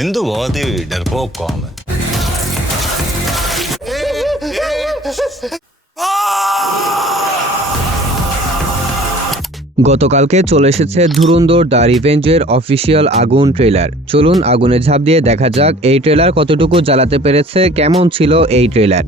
हिंदू बहुत ही डरपोक कौम है। গতকালকে চলে এসেছে ধুরন্ধর দ্য রিভেঞ্জের অফিসিয়াল আগুন ট্রেলার। চলুন আগুনে ঝাঁপ দিয়ে দেখা যাক এই ট্রেলার কতটুকু জ্বালাতে পেরেছে, কেমন ছিল এই ট্রেলার।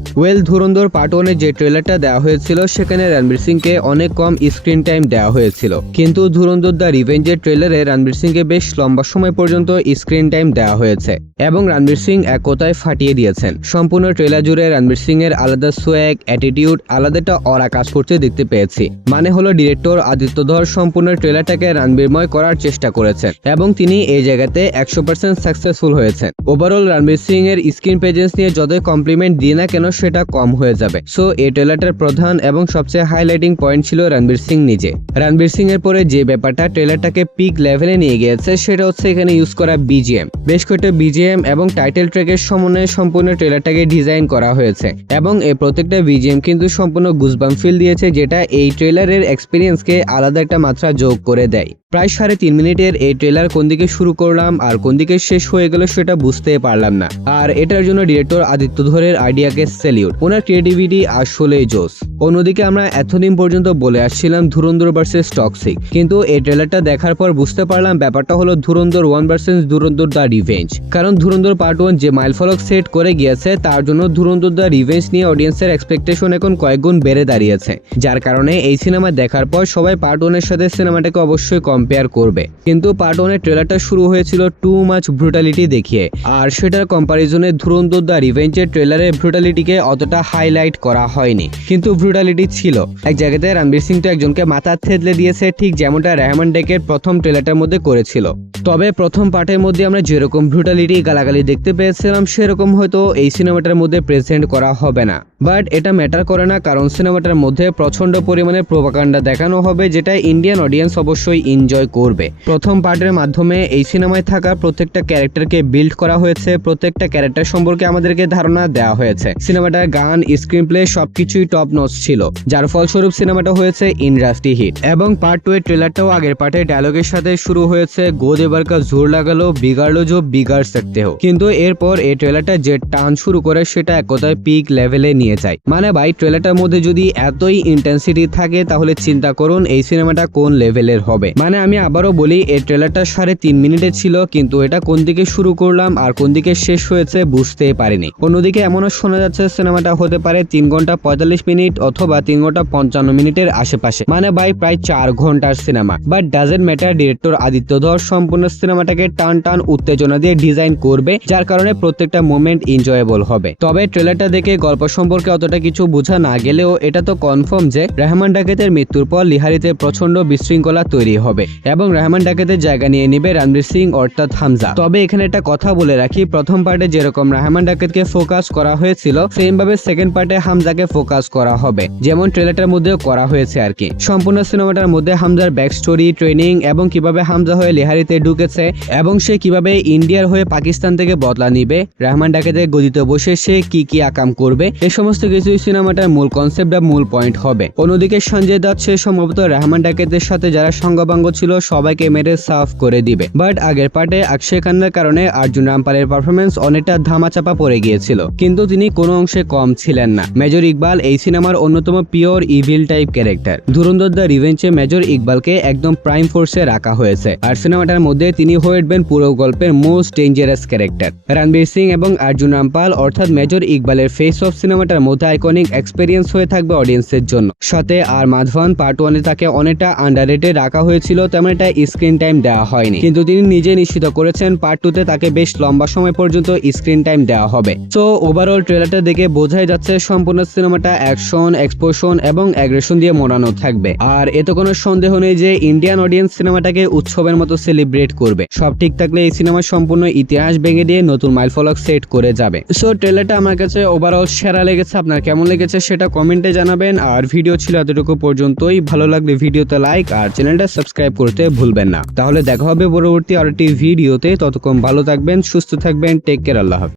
ধুরন্ধর পার্ট 1 যে ট্রেলারটা দেওয়া হয়েছিল সেখানে রণবীর সিংকে অনেক কম স্ক্রিন টাইম দেওয়া হয়েছিল, কিন্তু ধুরন্ধর দ্য রিভেঞ্জের ট্রেলারে রণবীর সিংকে বেশ লম্বা সময় পর্যন্ত স্ক্রিন টাইম দেওয়া হয়েছে এবং রণবীর সিং এক কথায় ফাটিয়ে দিয়েছেন। সম্পূর্ণ ট্রেলার জুড়ে রণবীর সিং এর আলাদা সোয়াগ, অ্যাটিটিউড, আলাদাটা অরা কাজ করতে দেখতে পেয়েছি। মানে হলো ডিরেক্টর আদিত্য ধর সম্পূর্ণ ট্রেলারটাকে রণবীরময় করার চেষ্টা করেছেন এবং তিনি এই জায়গাতে 100% সাকসেসফুল হয়েছেন। ওভারঅল রণবীর সিং এর স্ক্রিন প্রেজেন্স নিয়ে যতই কমপ্লিমেন্ট দিই না কেন সেটা কম হয়ে যাবে। সো এই ট্রেলারটার প্রধান এবং সবচেয়ে হাইলাইটিং পয়েন্ট ছিল রণবীর সিং নিজে। রণবীর সিং এর পরে যে ব্যাপারটা ট্রেলারটাকে পিক লেভেলে নিয়ে গিয়েছে সেটা হচ্ছে এখানে ইউজ করা বিজিএম। বেশ কয়েকটা বিজিএম এবং টাইটেল ট্র্যাকের সমন্বয়ে সম্পূর্ণ ট্রেলারটাকে ডিজাইন করা হয়েছে এবং এই প্রত্যেকটা বিজিএম কিন্তু সম্পূর্ণ গুজবাম্প ফিল দিয়েছে, যেটা এই ট্রেলারের এক্সপিরিয়েন্সকে আলাদা একটা মাত্রা যোগ করে দেয়। প্রায় 3.5 মিনিটের এই ট্রেলার কোন দিকে শুরু করলাম আর কোন দিকে শেষ হয়ে গেল সেটা বুঝতে পারলাম না। আর এটার জন্য ডিরেক্টর আদিত্য ধরের আইডিয়াকে স্যালিউট, ওনার ক্রিয়েটিভিটি আসলেই জোস। অন্যদিকে আমরা এতদিন পর্যন্ত বলে আসছিলাম ধুরন্ধর ভার্সেস টক্সিক, কিন্তু এই ট্রেলারটা দেখার পর বুঝতে পারলাম ব্যাপারটা হলো ধুরন্ধর 1 ভার্সেস ধুরন্ধর দ্য রিভেঞ্জ। কারণ ধুরন্ধর পার্ট 1 যে মাইলফলক সেট করে গিয়েছে তার জন্য ধুরন্ধর দ্য রিভেঞ্জ নিয়ে অডিয়েন্সের এক্সপেকটেশন এখন কয়েক গুণ বেড়ে দাঁড়িয়েছে, যার কারণে এই সিনেমা দেখার পর সবাই পার্ট 1 এর সাথে সিনেমাটাকে অবশ্যই কম্পেয়ার করবে। কিন্তু পার্ট 1 এর ট্রেলারটা শুরু হয়েছিল টু মাচ ব্রুটালিটি দেখিয়ে, আর সেটার কম্পারিজনে ধুরন্ধর দ্য রিভেঞ্জের ট্রেলারের ব্রুটালিটিকে অতটা হাইলাইট করা হয়নি, কিন্তু ব্রুটালিটি ছিল। এক জায়গাতে রণবীর সিং তো একজনকে মাথা থেতলে দিয়েছে, ঠিক যেমনটা রেহমান ডেকের প্রথম ট্রেলারটার মধ্যে করেছিল। তবে প্রথম পার্টের মধ্যে আমরা যেরকম ব্রুটালিটি গালাগালি দেখতে পেয়েছিলাম সেরকম হয়তো এই সিনেমাটার মধ্যে প্রেজেন্ট করা হবে না। বাট এটা ম্যাটার করে না, কারণ সিনেমাটার মধ্যে প্রচন্ড পরিমাণে প্রোপাগান্ডা দেখানো হবে, যেটা ইন্ডিয়ান অডিয়েন্স অবশ্যই এনজয় করবে। প্রথম পার্টের মাধ্যমে এই সিনেমায় থাকা প্রত্যেকটা ক্যারেক্টারকে বিল্ড করা হয়েছে, প্রত্যেকটা ক্যারেক্টার সম্পর্কে আমাদেরকে ধারণা দেওয়া হয়েছে। সিনেমাটার গান, স্ক্রিন প্লে সবকিছুই টপ নচ ছিল, যার ফলস্বরূপ সিনেমাটা হয়েছে ইন্ডাস্ট্রি হিট। এবং পার্ট 2 এর ট্রেলারটাও আগের পার্টের ডায়লগের সাথে শুরু হয়েছে গো দেবার কা জোর লাগালো বিগাড়লো জো বিগাড় सकते हो, কিন্তু এরপর এই ট্রেলারটা যে টান শুরু করে সেটা এক কথায় পিক লেভেলে নিয়ে যায়। মানে ভাই ট্রেলারটার মধ্যে যদি এতই ইন্টেন্সিটি থাকে তাহলে চিন্তা করুন এই সিনেমাটা কোন লেভেলের হবে। মানে আমি আবারও বলি এই ট্রেলারটা 3.5 মিনিটের ছিল, কিন্তু এটা কোন দিকে শুরু করলাম আর কোন দিকে শেষ হয়েছে বুঝতেই পারিনি। অন্যদিকে এমনও শোনা যাচ্ছে সিনেমাটা হতে পারে 3 ঘন্টা 45 মিনিট অথবা 3 ঘন্টা 55 মিনিটের আশেপাশে। মানে ভাই প্রায় 4 ঘন্টার cinema. But doesn't matter, director Aditya ধর সম্পূর্ণ সিনেমাটাকে টান টান উত্তেজনা দিয়ে ডিজাইন করবে, যার কারণে প্রত্যেকটা মোমেন্ট এনজয়েবল হবে। তবে ট্রেলারটা দেখে গল্প সম্পর্কে অতটা কিছু বোঝা না গেলেও এটা তো কনফার্ম যে রেহমান ডাকাতের মৃত্যুর পর লিহারিতে প্রচন্ড বিশৃঙ্খলা তৈরি হবে এবং রেহমান ডাকাতের জায়গা নিয়ে নেবে রণবীর সিং অর্থাৎ হামজা। তবে এখানে একটা কথা বলে রাখি, প্রথম পার্টে যেরকম রেহমান ডাকাতকে ফোকাস করা হয়েছিল সেম ভাবে সেকেন্ড পার্টে হামজাকে ফোকাস করা হবে, যেমন ট্রেলারটার মধ্যেও করা হয়েছে আর কি। সম্পূর্ণ সিনেমাটার মধ্যে হামজার ব্যাক স্টোরি, ট্রেনিং এবং কিভাবে হামজা হয়ে লিহারিতে ঢুকেছে এবং সে কিভাবে ইন্ডিয়ার হয়ে পাকিস্তান থেকে বদলা নিবে, রেহমান ডাকাতের গদিতে বসে সে কি কি আকাম করবে, এই সমস্ত কিছুই সিনেমাটার মূল কনসেপ্ট বা মূল পয়েন্ট হবে। অন্যদিকে সঞ্জয় দত্ত সে সম্ভবত রেহমান ডাকাতের সাথে যারা সঙ্গবাঙ্গ ছিল সবাইকে মেরে সাফ করে দিবে। বাট আগের পার্টে অক্ষয় খান্নার কারণে অর্জুন রামপালের পারফরমেন্স অনেকটা ধামাচাপা পড়ে গিয়েছিল, কিন্তু তিনি কোনো অংশে কম ছিলেন না। মেজর ইকবাল এই সিনেমার অন্যতম pure evil type character. Dhurandhar the রিভেঞ্জে মেজর ইকবালকে একদম প্রাইম ফোর্সে রাখা হয়েছে, আর সিনেমাটার মধ্যে তিনি হয়ে উঠবেন পুরো গল্পের most dangerous character. Ranveer Singh এবং অর্জুন রামপাল অর্থাৎ মেজর ইকবালের ফেস অফ সিনেমাটার মধ্যে আইকনিক এক্সপেরিয়েন্স হয়ে থাকবে অডিয়েন্সের জন্য। সাথে আর মাধবন পার্ট 1 এ তাকে অনেকটা আন্ডাররেটেড রাখা হয়েছিল, তেমন একটা স্ক্রিন টাইম দেওয়া হয়নি, কিন্তু তিনি নিজে নিশ্চিত করেছেন পার্ট 2 তে তাকে বেশ লম্বা সময় পর্যন্ত স্ক্রিন টাইম দেওয়া হবে। সো ওভারঅল ট্রেলারটা দেখে বোঝাই যাচ্ছে সম্পূর্ণ সিনেমাটা অ্যাকশন, এক্সপোশন এবং অ্যাগ্রেশন দিয়ে মোড়ানো থাকবে। আর এতে কোনো সন্দেহ নেই যে ইন্ডিয়ান অডিয়েন্স সিনেমাটাকে উৎসবের মতো সেলিব্রেট করবে। সব ঠিক থাকলে এই সিনেমা সম্পূর্ণ ইতিহাস ভেঙে দিয়ে নতুন মাইলফলক সেট করে যাবে। সো ট্রেলারটা আমার কাছে ওভারঅল সেরা লেগেছে, আপনার কেমন লেগেছে সেটা কমেন্টে জানাবেন। আর ভিডিও ছিল এতটুকু পর্যন্তই, ভালো লাগলে ভিডিওতে লাইক আর চ্যানেলটা সাবস্ক্রাইব করতে ভুলবেন না। তাহলে দেখা হবে পরবর্তী আরেকটি ভিডিওতে, ততক্ষণ ভালো থাকবেন, সুস্থ থাকবেন, টেক কেয়ার, আল্লাহ হাফেজ।